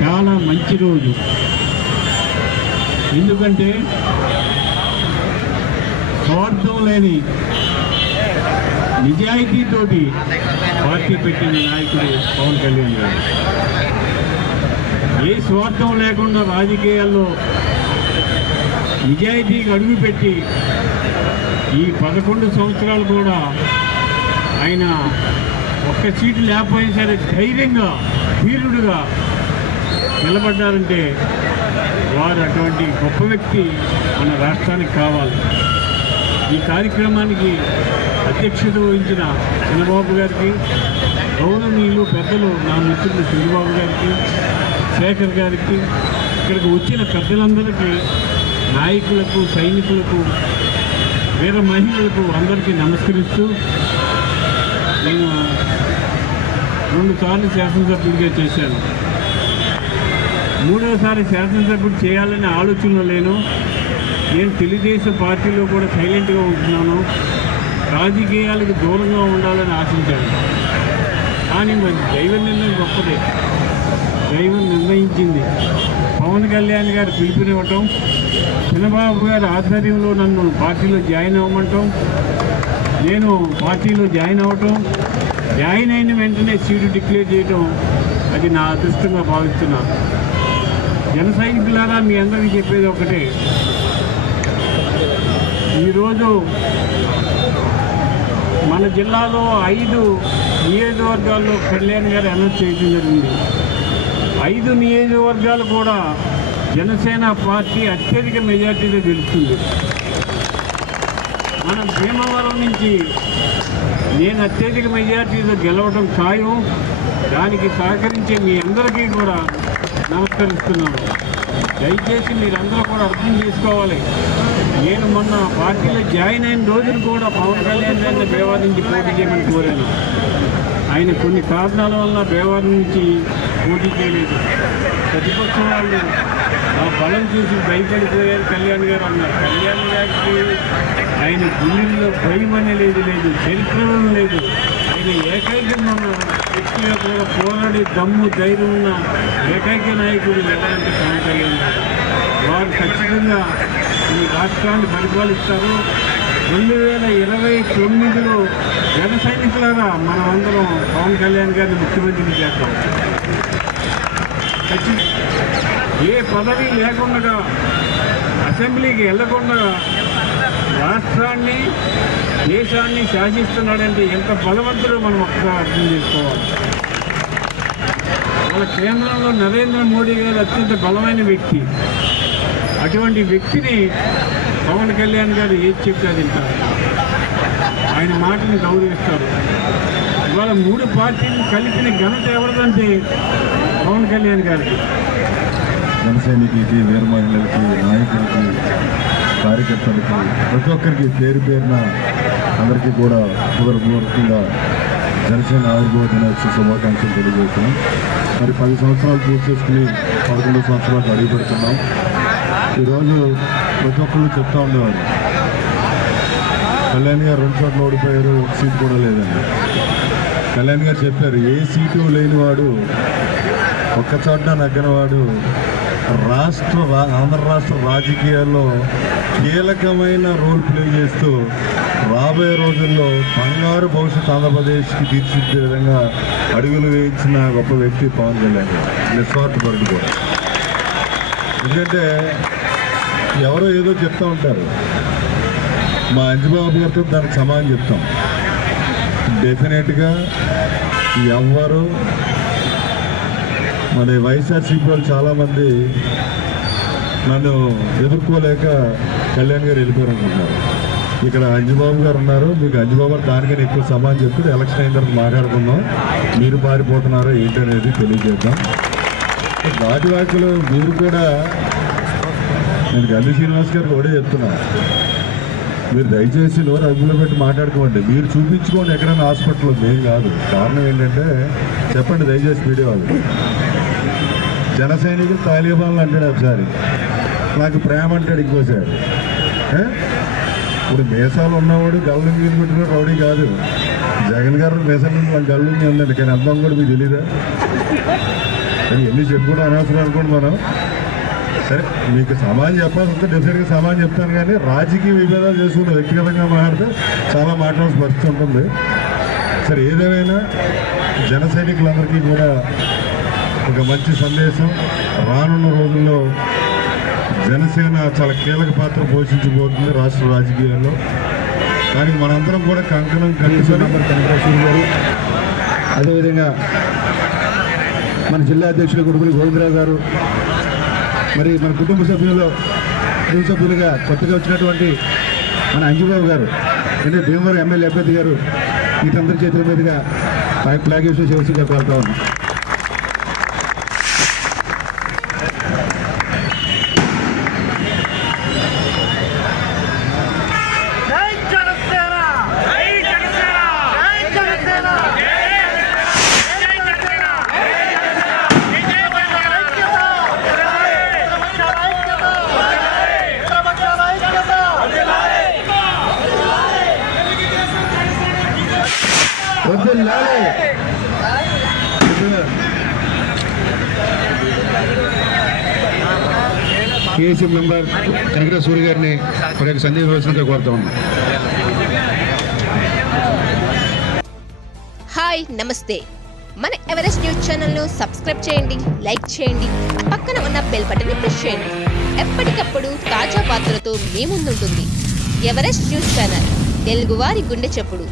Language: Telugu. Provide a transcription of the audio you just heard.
చాలా మంచి రోజు. ఎందుకంటే స్వార్థం లేని నిజాయితీతోటి పార్టీ పెట్టిన నాయకుడు పవన్ కళ్యాణ్ గారు. ఏ స్వార్థం లేకుండా రాజకీయాల్లో నిజాయితీకి అడుగుపెట్టి ఈ పదకొండు సంవత్సరాలు కూడా ఆయన ఒక్క సీటు లేకపోయినా సరే ధైర్యంగా ధీరుడుగా నిలబడ్డారంటే వారు అటువంటి గొప్ప వ్యక్తి మన రాష్ట్రానికి కావాలి. ఈ కార్యక్రమానికి అధ్యక్షత వహించిన చంద్రబాబు గారికి గౌరవనీయులు పెద్దలు నా మిత్రులు చంద్రబాబు గారికి శేఖర్ గారికి ఇక్కడికి వచ్చిన పెద్దలందరికీ నాయకులకు సైనికులకు వీర మహిళలకు అందరికీ నమస్కరిస్తూ నేను రెండు సార్లు శాసనసభ్యుడిగా చేశాను. మూడోసారి శాసనసభ్యుడు చేయాలనే ఆలోచన లేను. నేను తెలుగుదేశం పార్టీలో కూడా సైలెంట్గా ఉంటున్నాను. రాజకీయాలకు దూరంగా ఉండాలని ఆశించాను. కానీ మరి దైవ నిర్ణయం గొప్పదే. దైవం నిర్ణయించింది. పవన్ కళ్యాణ్ గారు పిలుపునివ్వటం చిన్నబాబు గారి ఆధ్వర్యంలో నన్ను పార్టీలో జాయిన్ అవ్వమంటాం నేను పార్టీలో జాయిన్ అవ్వటం జాయిన్ అయిన వెంటనే సీటు డిక్లేర్ చేయటం అది నా అదృష్టంగా భావిస్తున్నాను జన సైనికులారా మీ అందరికీ చెప్పేది ఒకటే. ఈరోజు మన జిల్లాలో ఐదు నియోజకవర్గాల్లో కళ్యాణ్ గారు అనౌన్స్ చేయడం జరిగింది. ఐదు నియోజకవర్గాలు కూడా జనసేన పార్టీ అత్యధిక మెజార్టీతో గెలుస్తుంది. మన భీమవరం నుంచి నేను అత్యధిక మెజార్టీతో గెలవడం ఖాయం. దానికి సహకరించే మీ అందరికీ కూడా నమస్కరిస్తున్నాను. దయచేసి మీరందరూ కూడా అర్థం చేసుకోవాలి. నేను మొన్న పార్టీలో జాయిన్ అయిన రోజులు కూడా పవన్ కళ్యాణ్ గారిని భేవాదించి నుంచి పోటీ చేయమని కోరాను. ఆయన కొన్ని కారణాల వల్ల బేవారి నుంచి పోటీ చేయలేదు. ప్రతిపక్షం వాళ్ళు ఆ బలం చూసి భయపడిపోయారు కళ్యాణ్ గారు అన్నారు. కళ్యాణ్ గారికి ఆయన గుండెల్లో భయం అనేది లేదు లేదు చరిత్రలో లేదు. ఆయన ఏకైక మన వ్యక్తిగా పోరాడి దమ్ము ధైర్యం ఉన్న ఏకైక నాయకుడు ఎలాంటి పవన్ కళ్యాణ్ వారు ఖచ్చితంగా ఈ రాష్ట్రాన్ని పరిపాలిస్తారు. రెండు వేల ఇరవై తొమ్మిదిలో జన సైనికులారా మనమందరం అందరం పవన్ కళ్యాణ్ గారిని ముఖ్యమంత్రిని చేద్దాం. ఏ పదవి లేకుండా అసెంబ్లీకి వెళ్ళకుండా రాష్ట్రాన్ని దేశాన్ని శాసిస్తున్నాడంటే ఎంత బలవంతుడో మనం ఒక్కగా అర్థం చేసుకోవాలి. మన కేంద్రంలో నరేంద్ర మోడీ గారు అత్యంత బలమైన వ్యక్తి. అటువంటి వ్యక్తిని పవన్ కళ్యాణ్ గారు ఏది చెప్తే అది ఆయన మాటని గౌరవిస్తారు. ఇవాళ మూడు పార్టీలు కలిపిన ఘనత ఎవరిదంటే పవన్ కళ్యాణ్ గారికి. జనసైనికులకి వీర మహిళలకి నాయకులకి కార్యకర్తలకి ప్రతి ఒక్కరికి పేరు పేరున అందరికీ కూడా హృదయపూర్వకంగా జనసేన ఆవిర్భావ దినోత్సవ శుభాకాంక్షలు తెలియజేస్తున్నాం. మరి పది సంవత్సరాలు పూర్తి చేసుకుని పదకొండు సంవత్సరాలకు అడుగు పెడుతున్నాం ఈరోజు ప్రతి ఒక్కళ్ళు చెప్తా ఉండేవారు. కళ్యాణ్ గారు రెండు చోట్ల ఓడిపోయారు ఒక సీట్ కూడా లేదండి. కళ్యాణ్ గారు చెప్పారు ఏ సీటు లేనివాడు ఒక్క చోట నగ్గినవాడు రాష్ట్ర రా- ఆంధ్ర రాష్ట్ర రాజకీయాల్లో కీలకమైన రోల్ ప్లే చేస్తూ రాబోయే రోజుల్లో బంగారు భవిష్యత్ ఆంధ్రప్రదేశ్కి తీర్చిదిద్దే విధంగా అడుగులు వేయించిన గొప్ప వ్యక్తి పవన్ కళ్యాణ్ గారు నిస్వార్థపరుడు కూడా. ఎందుకంటే ఎవరో ఏదో చెప్తూ ఉంటారు. మా అంజబాబు గారితో దానికి సమానం చెప్తాం. డెఫినెట్గా ఎవ్వరు మన వైఎస్ఆర్సీపీ వాళ్ళు చాలామంది నన్ను ఎదుర్కోలేక కళ్యాణ్ గారు వెళ్ళిపోయారు అనుకుంటున్నారు ఇక్కడ అంజుబాబు గారు ఉన్నారు. మీకు అంజుబాబు గారు దానికని ఎక్కువ సమాన్ చెప్తే ఎలక్షన్ అయిన తర్వాత మాట్లాడుకుందాం. మీరు పారిపోతున్నారో ఏంటనేది తెలియజేద్దాం. దాటి వాకులు మీరు కూడా నేను గల్లి శ్రీనివాస్ గారు కూడా చెప్తున్నా. మీరు దయచేసి నోరు అగ్గులో పెట్టి మాట్లాడుకోండి. మీరు చూపించుకోండి ఎక్కడైనా హాస్పిటల్లో. ఏం కాదు. కారణం ఏంటంటే చెప్పండి దయచేసి వీడియో వాళ్ళు. జన సైనికులు తాలిబాన్లు అంటాడు ఒకసారి. నాకు ప్రేమ అంటాడు ఇంకోసారి. ఇప్పుడు మీసాలు ఉన్నవాడు గల్లుంగి పెట్టుకున్న రౌడీ కాదు. జగన్ గారు మీసాలు గల్లుంగి ఉందండి కానీ అర్థం కూడా మీకు తెలీదా? అది ఎన్ని చెప్పుకుంటే అనవసరం అనుకోండి మనం. సరే మీకు సమాజం చెప్పాల్సి వస్తే డెఫినెట్గా సమాజం చెప్తాను కానీ రాజకీయ విభేదాలు చేసుకుంటే వ్యక్తిగతంగా మాట్లాడితే చాలా మాట్లాడాల్సిన పరిస్థితి ఉంటుంది. సరే ఏదేమైనా జన సైనికులందరికీ కూడా ఒక మంచి సందేశం. రానున్న రోజుల్లో జనసేన చాలా కీలక పాత్ర పోషించబోతుంది రాష్ట్ర రాజకీయాల్లో. దానికి మనందరం కూడా కంకణం కట్టుకొని కనకరాశ్వరి గారు అదేవిధంగా మన జిల్లా అధ్యక్షులు గుడుగురి గోవిందరావు గారు మరి మన కుటుంబ సభ్యుల్లో కుటుంబ సభ్యులుగా కొత్తగా వచ్చినటువంటి మన అంజుబాబు గారు అంటే భీమవరం ఎమ్మెల్యే అభ్యర్థి గారు వీటందరి చేతుల మీదుగా ఫ్లాగ్ వేసి శివసింగ్ కోరుతా ఉన్నాం జై జనసేన జై జనసేన జై జనసేన జై జనసేన వద్దులాలే. కేసీ మెంబర్ కనకరా సూర్య గారిని మరి యొక్క సందేహం ఇవ్వాల్సిందిగా కోరుతా ఉన్నాం. హాయ్ నమస్తే. మన ఎవరెస్ట్ న్యూస్ ఛానల్ను సబ్స్క్రైబ్ చేయండి లైక్ చేయండి పక్కన ఉన్న బెల్ బటన్ని ప్రెస్ చేయండి. ఎప్పటికప్పుడు తాజా వార్తలతో మీ ముందుంటుంది ఎవరెస్ట్ న్యూస్ ఛానల్ తెలుగువారి గుండె చప్పుడు.